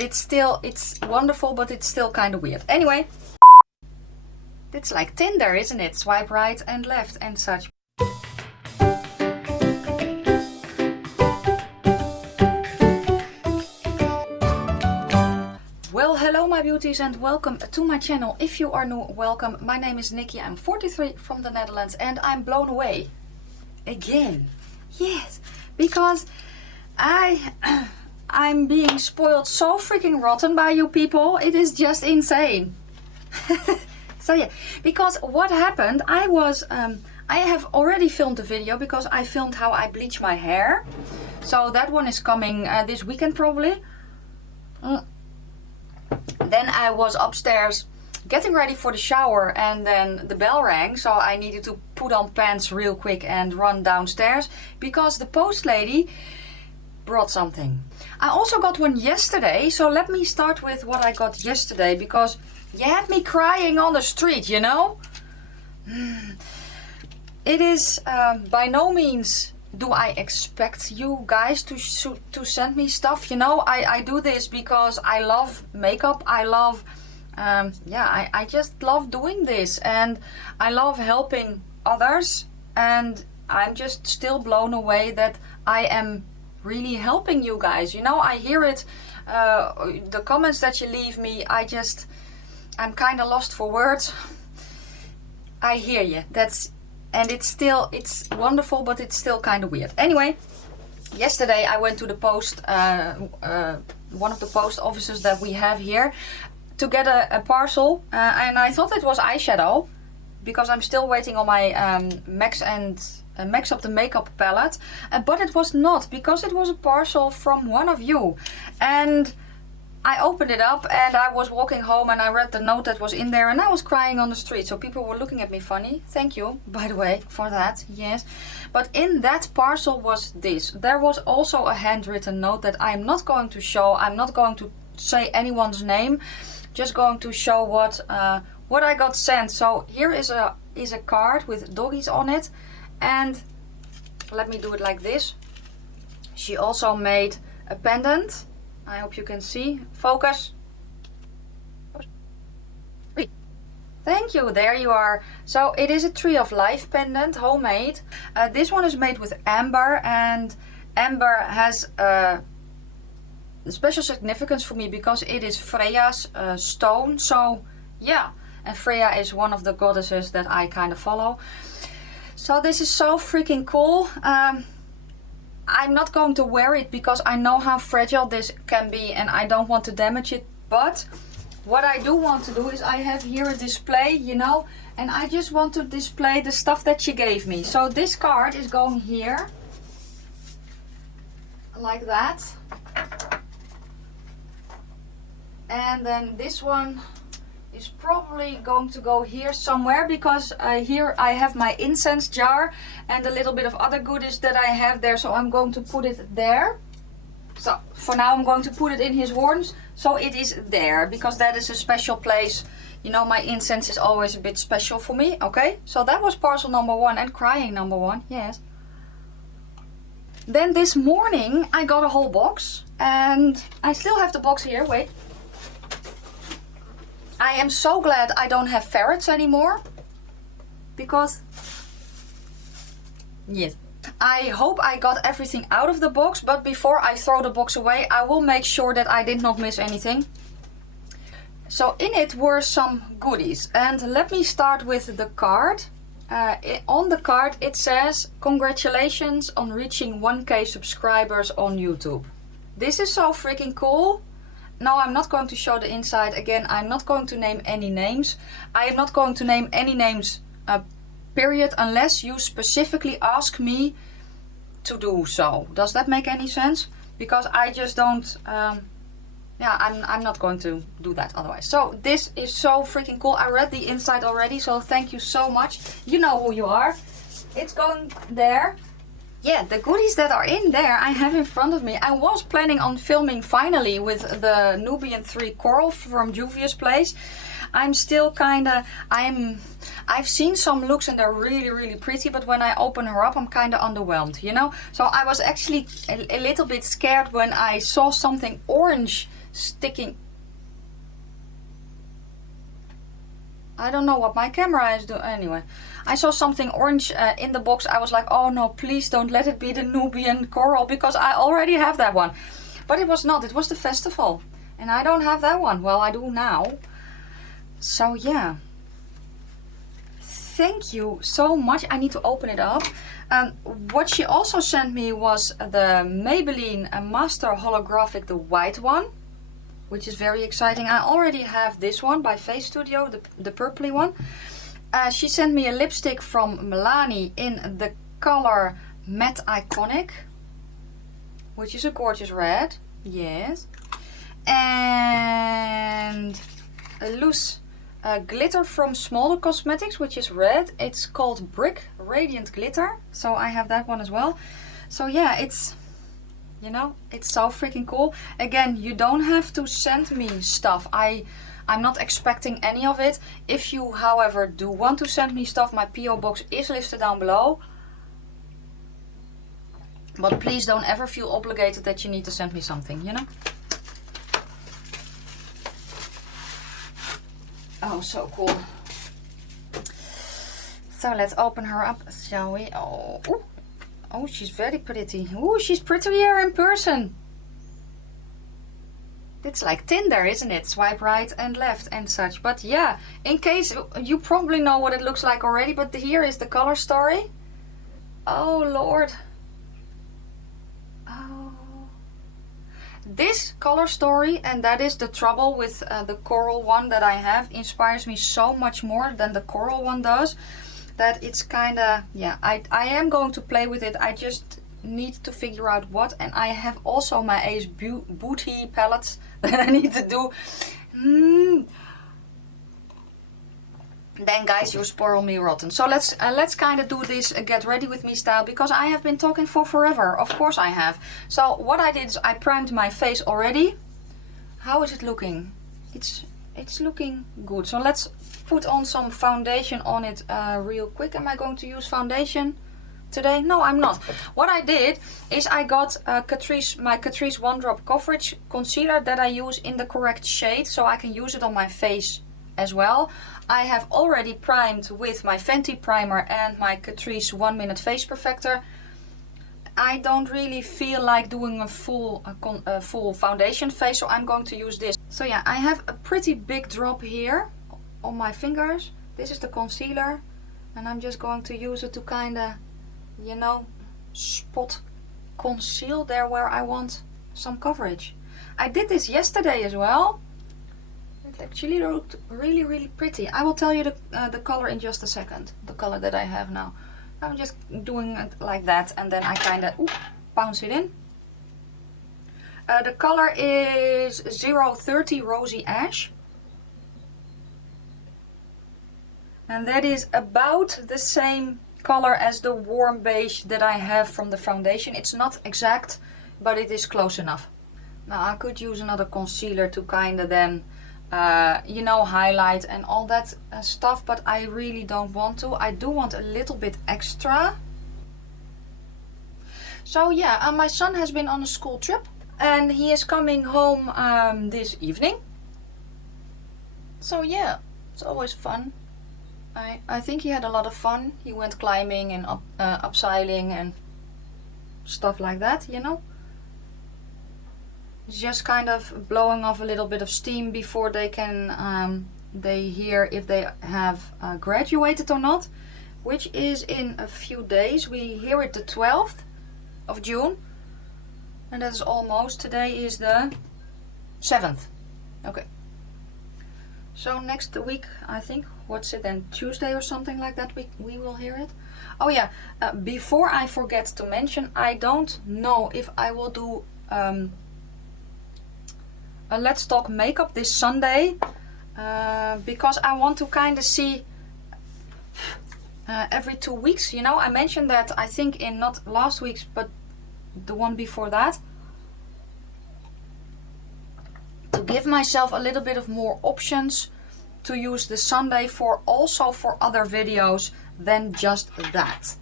it's wonderful, but it's still kind of weird. Anyway, it's like Tinder, isn't it? Swipe right and left and such. Well, hello my beauties and welcome to my channel. If you are new, welcome. My name is Nikki, I'm 43 from the Netherlands and I'm blown away. Again. Yes, because I'm being spoiled so freaking rotten by you people. It is just insane. So yeah, because what happened, I have already filmed a video because I filmed how I bleach my hair. So that one is coming this weekend probably. Then I was upstairs getting ready for the shower and then the bell rang, so I needed to put on pants real quick and run downstairs because the post lady brought something. I also got one yesterday, so let me start with what I got yesterday because you had me crying on the street, you know? It is by no means do I expect you guys to send me stuff, you know? I do this because I love makeup, I love I just love doing this and I love helping others, and I'm just still blown away that I am really helping you guys, you know? I hear it, the comments that you leave me, I'm kind of lost for words. I hear you, and it's wonderful, but it's still kind of weird. Anyway, yesterday I went to the post, one of the post offices that we have here, to get a parcel, and I thought it was eyeshadow because I'm still waiting on my Max Up the Makeup palette, but it was not, because it was a parcel from one of you. And I opened it up and I was walking home and I read the note that was in there and I was crying on the street, so people were looking at me funny. Thank you, by the way, for that. Yes, but in that parcel was this. There was also a handwritten note that I'm not going to show. I'm not going to say anyone's name, just going to show what I got sent. So here is a card with doggies on it, and let me do it like this. She also made a pendant. I hope you can see. Focus. Thank you, there you are. So it is a Tree of Life pendant, homemade. This one is made with amber, and amber has a special significance for me because it is Freya's stone. So yeah, and Freya is one of the goddesses that I kind of follow. So this is so freaking cool. I'm not going to wear it because I know how fragile this can be and I don't want to damage it. But what I do want to do is I have here a display, you know, and I just want to display the stuff that she gave me. So this card is going here, like that. And then this one is probably going to go here somewhere because here I have my incense jar and a little bit of other goodies that I have there, so I'm going to put it there. So for now I'm going to put it in his horns, so it is there because that is a special place. You know, my incense is always a bit special for me. Okay, so that was parcel number one and crying number one. Yes. Then this morning I got a whole box and I still have the box here. Wait. I am so glad I don't have ferrets anymore, because yes, I hope I got everything out of the box, but before I throw the box away I will make sure that I did not miss anything. So in it were some goodies, and let me start with the card. On the card it says, "Congratulations on reaching 1K subscribers on YouTube." This is so freaking cool. No, I'm not going to show the inside. Again, I'm not going to name any names. I am not going to name any names, period, unless you specifically ask me to do so. Does that make any sense? Because I just don't, I'm not going to do that otherwise. So this is so freaking cool. I read the inside already, so thank you so much. You know who you are. It's going there. Yeah, the goodies that are in there I have in front of me. I was planning on filming finally with the Nubian 3 coral from Juvia's place. I'm still kinda, I've seen some looks and they're really, really pretty, but when I open her up I'm kinda underwhelmed, you know? So I was actually a little bit scared when I saw something orange sticking. I don't know what my camera is doing. Anyway, I saw something orange in the box. I was like, oh no, please don't let it be the Nubian coral, because I already have that one. But it was not. It was the festival. And I don't have that one. Well, I do now. So yeah. Thank you so much. I need to open it up. What she also sent me was the Maybelline Master Holographic, the white one, which is very exciting. I already have this one by Face Studio, the purpley one. She sent me a lipstick from Milani in the color Matte Iconic, which is a gorgeous red. Yes. And a loose glitter from Smolder Cosmetics, which is red. It's called Brick Radiant Glitter. So I have that one as well. So yeah, it's, you know, it's so freaking cool. Again, you don't have to send me stuff. I'm not expecting any of it. If you, however, do want to send me stuff, my PO box is listed down below. But please don't ever feel obligated that you need to send me something, you know? Oh, so cool. So let's open her up, shall we? Oh, ooh. Oh, she's very pretty. Oh, she's prettier in person. It's like Tinder, isn't it? Swipe right and left and such. But yeah, in case you probably know what it looks like already, but here is the color story. Oh, Lord. Oh. This color story, and that is the trouble with the coral one that I have, inspires me so much more than the coral one does, that it's kind of, yeah, I am going to play with it. I just need to figure out what, and I have also my Ace Booty palettes that I need to do. Then guys, you spoil me rotten. So let's kind of do this get ready with me style, because I have been talking for forever. Of course I have. So what I did is I primed my face already. How is it looking? It's looking good. So let's put on some foundation on it real quick. Am I going to use foundation today? No, I'm not. What I did is I got Catrice, my Catrice One Drop Coverage Concealer that I use in the correct shade, so I can use it on my face as well. I have already primed with my Fenty primer and my Catrice 1 Minute Face Perfector. I don't really feel like doing a full foundation face, so I'm going to use this. So yeah, I have a pretty big drop here on my fingers. This is the concealer, and I'm just going to use it to kind of, you know, spot conceal there where I want some coverage. I did this yesterday as well. It actually looked really, really pretty. I will tell you the color in just a second, the color that I have now. I'm just doing it like that, and then I kind of bounce it in. The color is 030 Rosy Ash. And that is about the same color as the warm beige that I have from the foundation. It's not exact, but it is close enough. Now I could use another concealer to kind of then, you know, highlight and all that stuff, but I really don't want to. I do want a little bit extra. So yeah, my son has been on a school trip, and he is coming home this evening. So yeah, it's always fun. I think he had a lot of fun. He went climbing and upseiling and stuff like that, you know. It's just kind of blowing off a little bit of steam before they can, they hear if they have graduated or not, which is in a few days. We hear it the 12th of June, and that is almost, today is the 7th. Okay. So next week, I think, what's it then, Tuesday or something like that, we will hear it. Oh yeah, before I forget to mention, I don't know if I will do a Let's Talk Makeup this Sunday, because I want to kind of see every 2 weeks, you know. I mentioned that, I think, in not last week's, but the one before that, to give myself a little bit of more options to use the Sunday for, also for other videos than just that.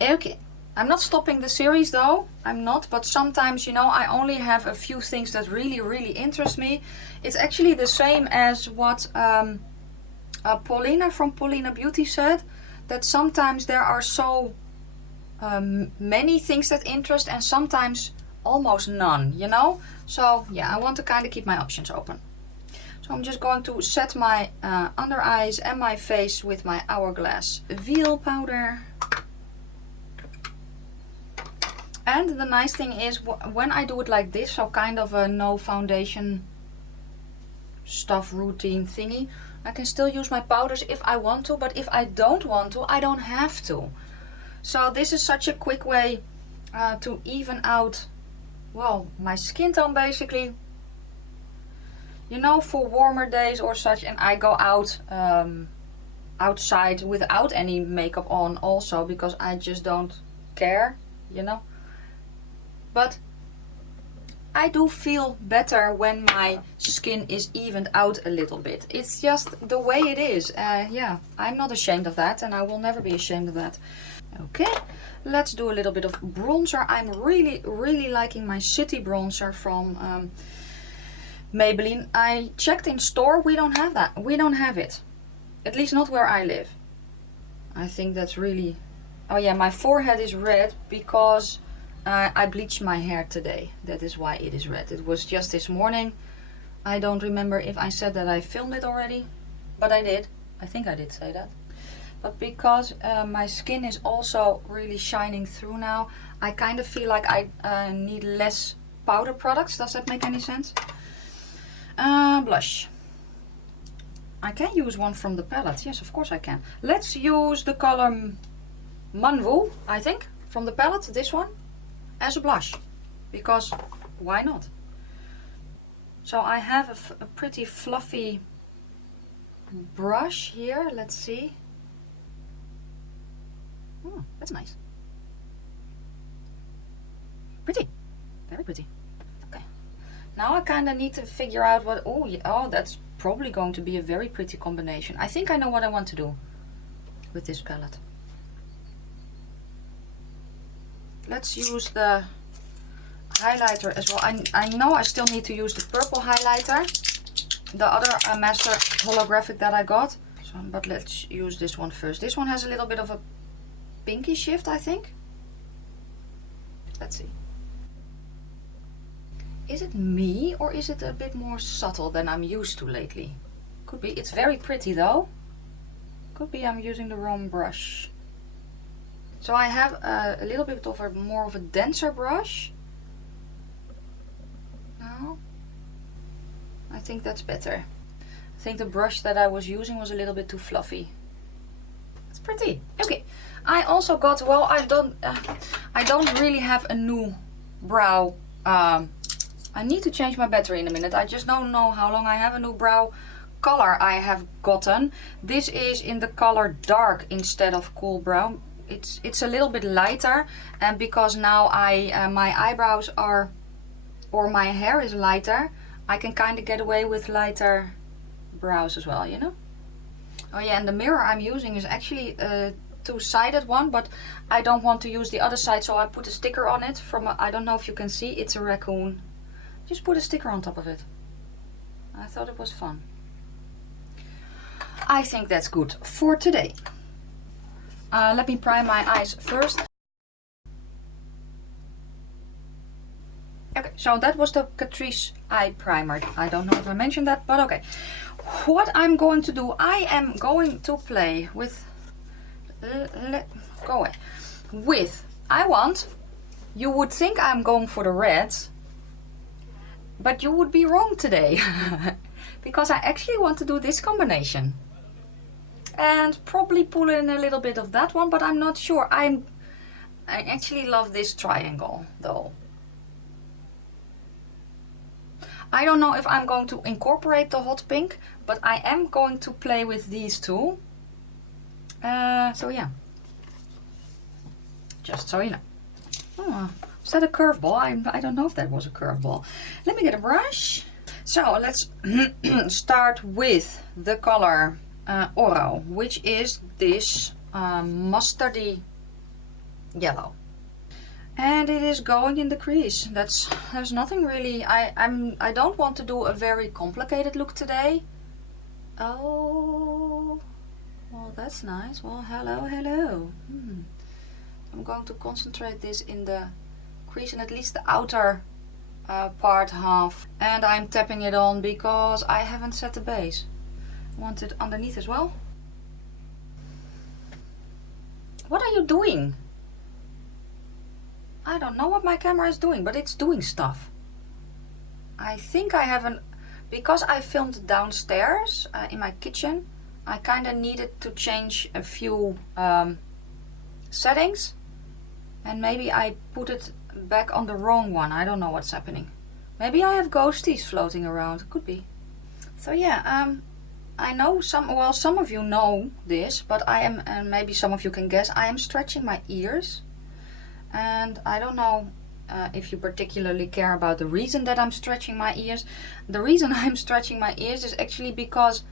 Okay, I'm not stopping the series though, I'm not, but sometimes, you know, I only have a few things that really interest me. It's actually the same as what Paulina from Paulina Beauty said, that sometimes there are so many things that interest and sometimes almost none, you know? So yeah, I want to kind of keep my options open. So I'm just going to set my under eyes and my face with my Hourglass Veil powder. And the nice thing is, when I do it like this, so kind of a no foundation stuff routine thingy, I can still use my powders if I want to, but if I don't want to, I don't have to. So this is such a quick way to even out, well, my skin tone basically. You know, for warmer days or such, and I go out outside without any makeup on also, because I just don't care, you know. But I do feel better when my skin is evened out a little bit. It's just the way it is. Yeah, I'm not ashamed of that, and I will never be ashamed of that. Okay, let's do a little bit of bronzer. I'm really liking my City bronzer from Maybelline. I checked in store, we don't have that. We don't have it. At least not where I live. I think that's really... Oh yeah, my forehead is red because I bleached my hair today. That is why it is red. It was just this morning. I don't remember if I said that I filmed it already, but I did. I think I did say that. But because my skin is also really shining through now, I kind of feel like I need less powder products. Does that make any sense? Blush. I can use one from the palette. Yes, of course I can. Let's use the color Mmanwu, I think, from the palette, this one, as a blush. Because why not? So I have a pretty fluffy brush here. Let's see. Oh, that's nice. Pretty. Very pretty. Okay. Now I kind of need to figure out what... Oh, yeah, oh, that's probably going to be a very pretty combination. I think I know what I want to do with this palette. Let's use the highlighter as well. I know I still need to use the purple highlighter, the other master holographic that I got. So, but let's use this one first. This one has a little bit of a pinky shift, I think. Let's see. Is it me, or is it a bit more subtle than I'm used to lately? Could be. It's very pretty though. Could be I'm using the wrong brush. So I have a little bit of a more of a denser brush. No, I think that's better. I think the brush that I was using was a little bit too fluffy. It's pretty. Okay. I also got, well, I don't really have a new brow. I need to change my battery in a minute. I just don't know how long I have a new brow color I have gotten. This is in the color dark instead of cool brown. It's a little bit lighter, and because now my eyebrows are, or my hair is lighter, I can kind of get away with lighter brows as well, you know. Oh yeah, and the mirror I'm using is actually a two-sided one, but I don't want to use the other side, so I put a sticker on it from I don't know if you can see, it's a raccoon. Just put a sticker on top of it. I thought it was fun. I think that's good for today. Let me prime my eyes first. Okay, so that was the Catrice eye primer. I don't know if I mentioned that, but okay. What I'm going to do, I am going to play with... go away. With, you would think I'm going for the red, but you would be wrong today. Because I actually want to do this combination. And probably pull in a little bit of that one, but I'm not sure. I actually love this triangle though. I don't know if I'm going to incorporate the hot pink, but I am going to play with these two. So yeah. Just so you know. Oh, is that a curveball? I don't know if that was a curveball. Let me get a brush. So let's start with the color Oro, which is this mustardy yellow. And it is going in the crease. There's nothing really. I don't want to do a very complicated look today. Oh, well, that's nice. Well, hello. I'm going to concentrate this in the crease and at least the outer part half. And I'm tapping it on because I haven't set the base. I want it underneath as well. What are you doing? I don't know what my camera is doing, but it's doing stuff. I think I haven't, because I filmed downstairs in my kitchen, I kind of needed to change a few settings, and maybe I put it back on the wrong one. I don't know what's happening. Maybe I have ghosties floating around. Could be. So yeah, I know some of you know this, but I am, and maybe some of you can guess, I am stretching my ears. And I don't know if you particularly care about the reason that I'm stretching my ears. The reason I'm stretching my ears is actually because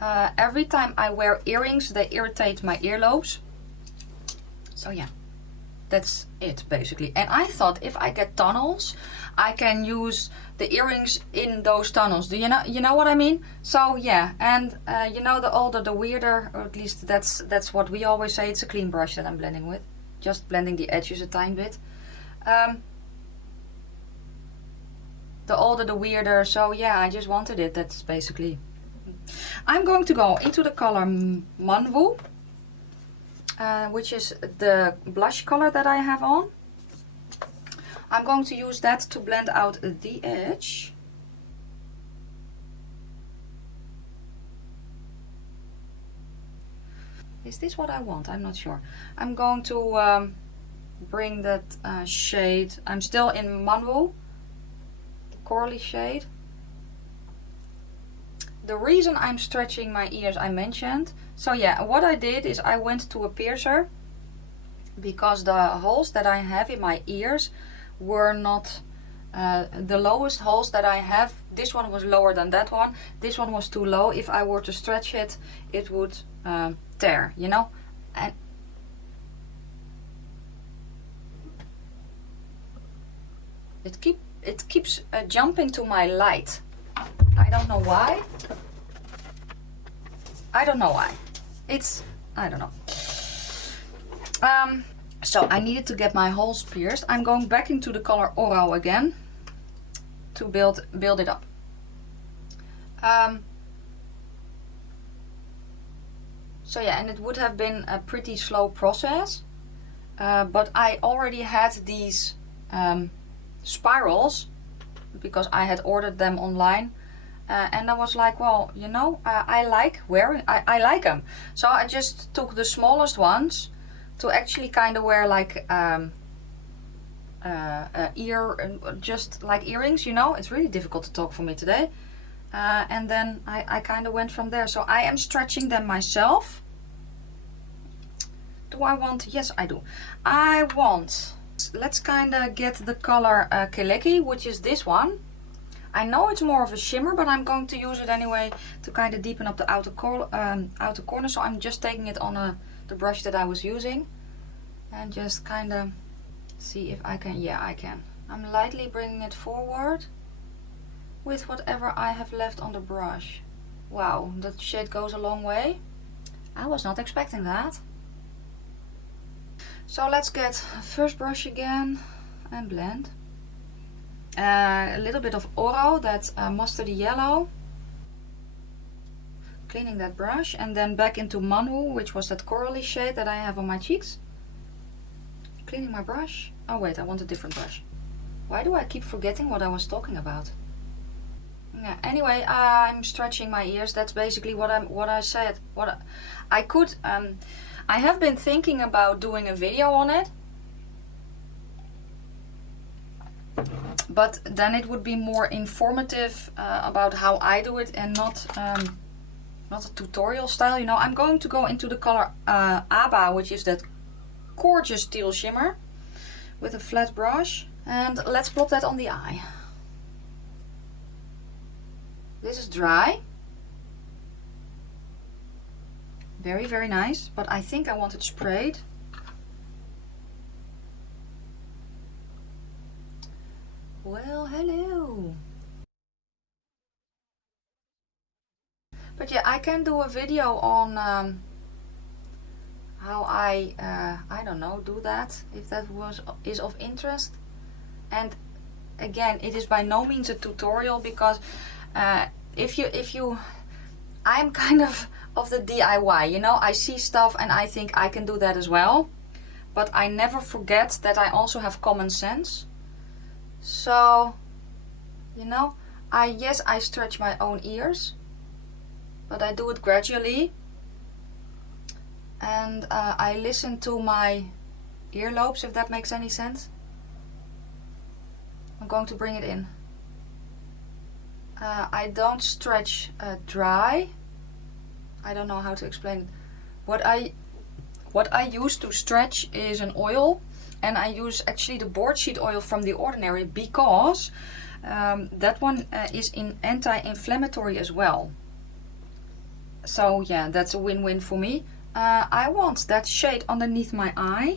every time I wear earrings, they irritate my earlobes. So yeah, that's it basically. And I thought if I get tunnels, I can use the earrings in those tunnels. Do you know what I mean? So yeah, and you know, the older the weirder, or at least that's what we always say. It's a clean brush that I'm blending with. Just blending the edges a tiny bit. The older the weirder, so yeah, I just wanted it. That's basically. I'm going to go into the color Mmanwu, which is the blush color that I have on. I'm going to use that to blend out the edge. Is this what I want? I'm not sure. I'm going to bring that shade. I'm still in Mmanwu, the corally shade. The reason I'm stretching my ears I mentioned. So yeah, what I did is I went to a piercer because the holes that I have in my ears were not the lowest holes that I have. This one was lower than that one. This one was too low. If I were to stretch it, it would tear, you know. And it keeps jumping to my light. I don't know why. I don't know. So I needed to get my holes pierced. I'm going back into the color Oro again to build it up. So yeah, and it would have been a pretty slow process, but I already had these spirals because I had ordered them online, and I was like, well, you know, I like them. So I just took the smallest ones to actually kind of wear like just like earrings, you know. It's really difficult to talk for me today. And then I kind of went from there. So I am stretching them myself. Do I want? Yes, I do. I want. Let's kind of get the color Keleki, which is this one. I know it's more of a shimmer, but I'm going to use it anyway to kind of deepen up the outer corner. So I'm just taking it on the brush that I was using and just kind of see if I can. Yeah, I can. I'm lightly bringing it forward with whatever I have left on the brush. Wow, that shade goes a long way. I was not expecting that. So let's get first brush again and blend. A little bit of Oro, that mustardy yellow. Cleaning that brush and then back into Mmanwu, which was that corally shade that I have on my cheeks. Cleaning my brush. Oh wait, I want a different brush. Why do I keep forgetting what I was talking about? Yeah, anyway, I'm stretching my ears. That's basically what I said. I have been thinking about doing a video on it, but then it would be more informative about how I do it and not a tutorial style, you know. I'm going to go into the color Aba, which is that gorgeous teal shimmer, with a flat brush, and let's plop that on the eye. This is dry. Very, very nice, but I think I want it sprayed. Well, hello. But yeah, I can do a video on how I don't know, do that, if that is of interest. And again, it is by no means a tutorial, because if you I'm kind of the DIY, you know, I see stuff and I think I can do that as well, but I never forget that I also have common sense. So, you know, yes, I stretch my own ears, but I do it gradually, and I listen to my earlobes, if that makes any sense. I'm going to bring it in. I don't stretch dry. I don't know how to explain it. What I use to stretch is an oil, and I use actually the board sheet oil from The Ordinary, because that one is anti-inflammatory as well. So yeah, that's a win-win for me. I want that shade underneath my eye,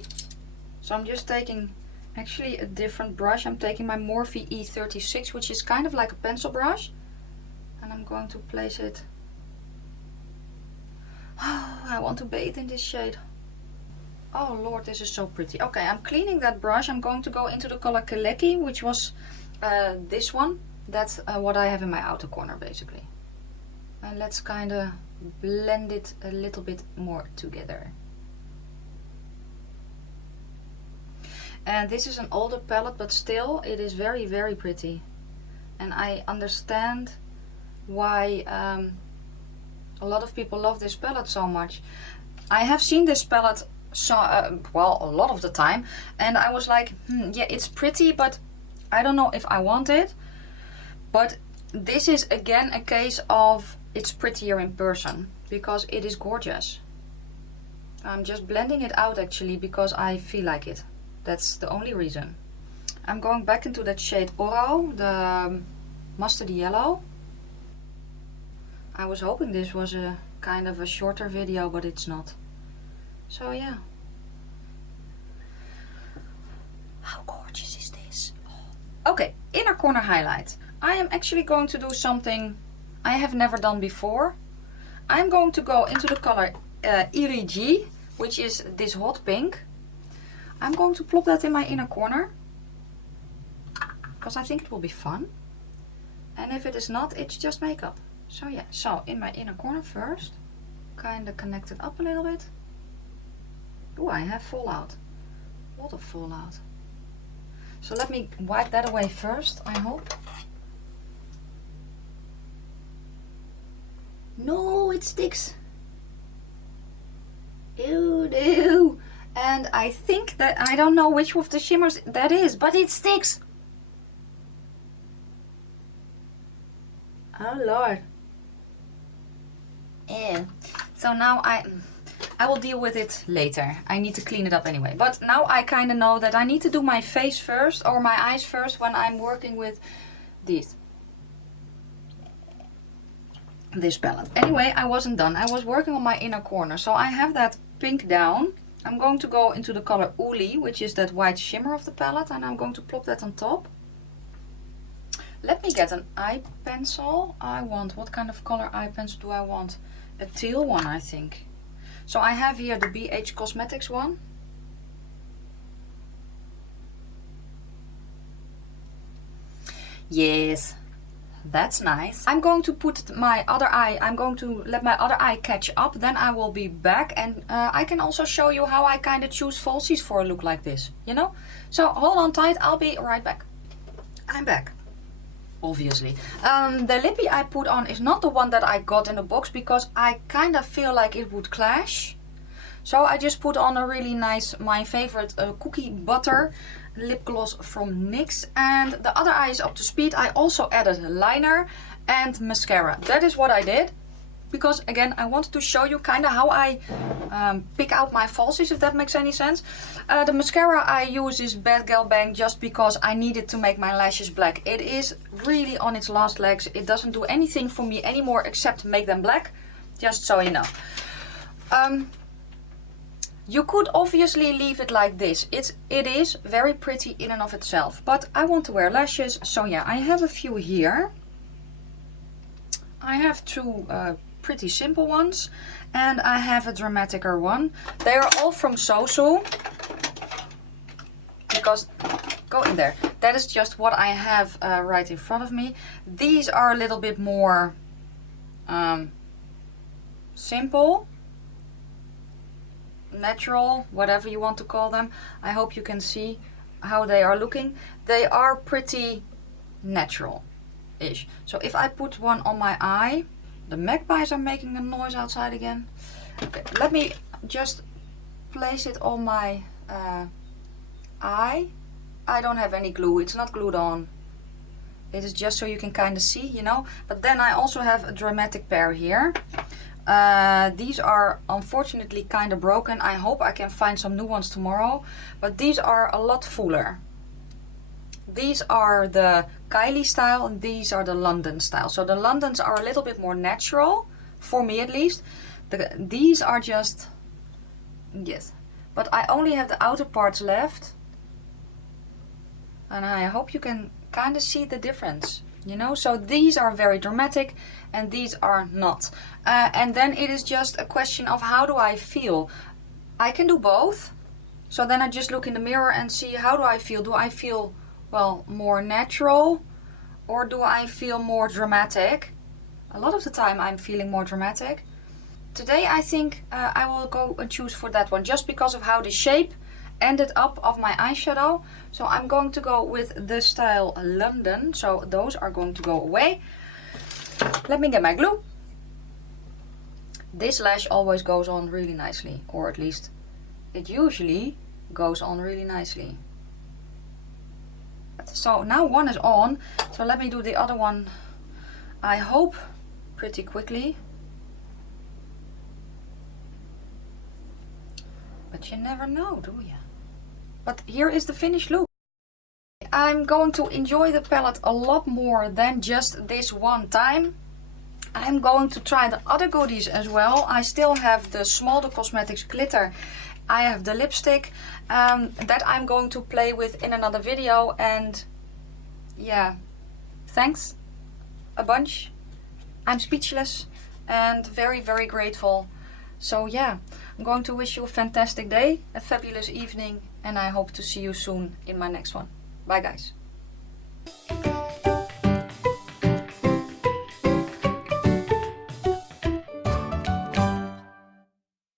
so I'm just taking actually a different brush. I'm taking my Morphe E36, which is kind of like a pencil brush, and I'm going to place it. Oh, I want to bathe in this shade. Oh lord, this is so pretty. Okay, I'm cleaning that brush. I'm going to go into the color Kaleki, which was this one. That's what I have in my outer corner, basically. And let's kind of blend it a little bit more together. And this is an older palette, but still it is very, very pretty. And I understand why a lot of people love this palette so much. I have seen this palette well, a lot of the time, and I was like, yeah, it's pretty, but I don't know if I want it. But this is again a case of it's prettier in person, because it is gorgeous. I'm just blending it out actually because I feel like it. That's the only reason. I'm going back into that shade Oro, the mustard yellow. I was hoping this was a kind of a shorter video, but it's not. So yeah. How gorgeous is this? Oh. Okay, inner corner highlight. I am actually going to do something I have never done before. I'm going to go into the color Irigi, which is this hot pink. I'm going to plop that in my inner corner, because I think it will be fun. And if it is not, it's just makeup. So yeah, so in my inner corner first, kind of connect it up a little bit. Oh, I have fallout. A lot of fallout. So let me wipe that away first, I hope. No, it sticks. Ew, ew. And I think that, I don't know which of the shimmers that is, but it sticks. Oh lord. Yeah. So now I will deal with it later. I need to clean it up anyway. But now I kind of know that I need to do my face first, or my eyes first, when I'm working with this palette. Anyway, I wasn't done. I was working on my inner corner. So I have that pink down. I'm going to go into the color Uli, which is that white shimmer of the palette, and I'm going to plop that on top. Let me get an eye pencil. What kind of color eye pencil do I want? A teal one, I think. So I have here the BH Cosmetics one. Yes, that's nice. I'm going to put my other eye, I'm going to let my other eye catch up, then I will be back, and I can also show you how I kind of choose falsies for a look like this, you know? So hold on tight, I'll be right back. I'm back. Obviously. The lippy I put on is not the one that I got in the box, because I kind of feel like it would clash. So I just put on a really nice, my favorite cookie butter lip gloss from NYX. And the other eye is up to speed. I also added a liner and mascara. That is what I did, because again, I wanted to show you kind of how I pick out my falsies, if that makes any sense. The mascara I use is Bad Gal Bang, just because I needed to make my lashes black. It is really on its last legs. It doesn't do anything for me anymore except make them black, just so you know. You could obviously leave it like this. It is very pretty in and of itself. But I want to wear lashes. So yeah, I have a few here. I have two pretty simple ones. And I have a dramaticer one. They are all from Sosu. Because, go in there. That is just what I have right in front of me. These are a little bit more simple. Natural, whatever you want to call them. I hope you can see how they are looking. They are pretty natural-ish. So if I put one on my eye, the magpies are making a noise outside again. Okay, let me just place it on my eye. I don't have any glue, it's not glued on. It is just so you can kind of see, you know. But then I also have a dramatic pair here. These are unfortunately kind of broken. I hope I can find some new ones tomorrow. But these are a lot fuller. These are the Kylie style and these are the London style. So the Londons are a little bit more natural, for me at least. These are just, yes. But I only have the outer parts left. And I hope you can kind of see the difference. You know, so these are very dramatic and these are not. And then it is just a question of how do I feel. I can do both. So then I just look in the mirror and see how do I feel. Do I feel, well, more natural or do I feel more dramatic? A lot of the time I'm feeling more dramatic. Today I think I will go and choose for that one just because of how the shape ended up of my eyeshadow. So I'm going to go with the style London. So those are going to go away. Let me get my glue. This lash always goes on really nicely, or at least it usually goes on really nicely. So now one is on, so let me do the other one, I hope pretty quickly. But you never know, do you? But here is the finished look. I'm going to enjoy the palette a lot more than just this one time. I'm going to try the other goodies as well. I still have the Smolder Cosmetics glitter. I have the lipstick that I'm going to play with in another video. And yeah, thanks a bunch. I'm speechless and very, very grateful. So yeah, I'm going to wish you a fantastic day, a fabulous evening, and I hope to see you soon in my next one. Bye guys.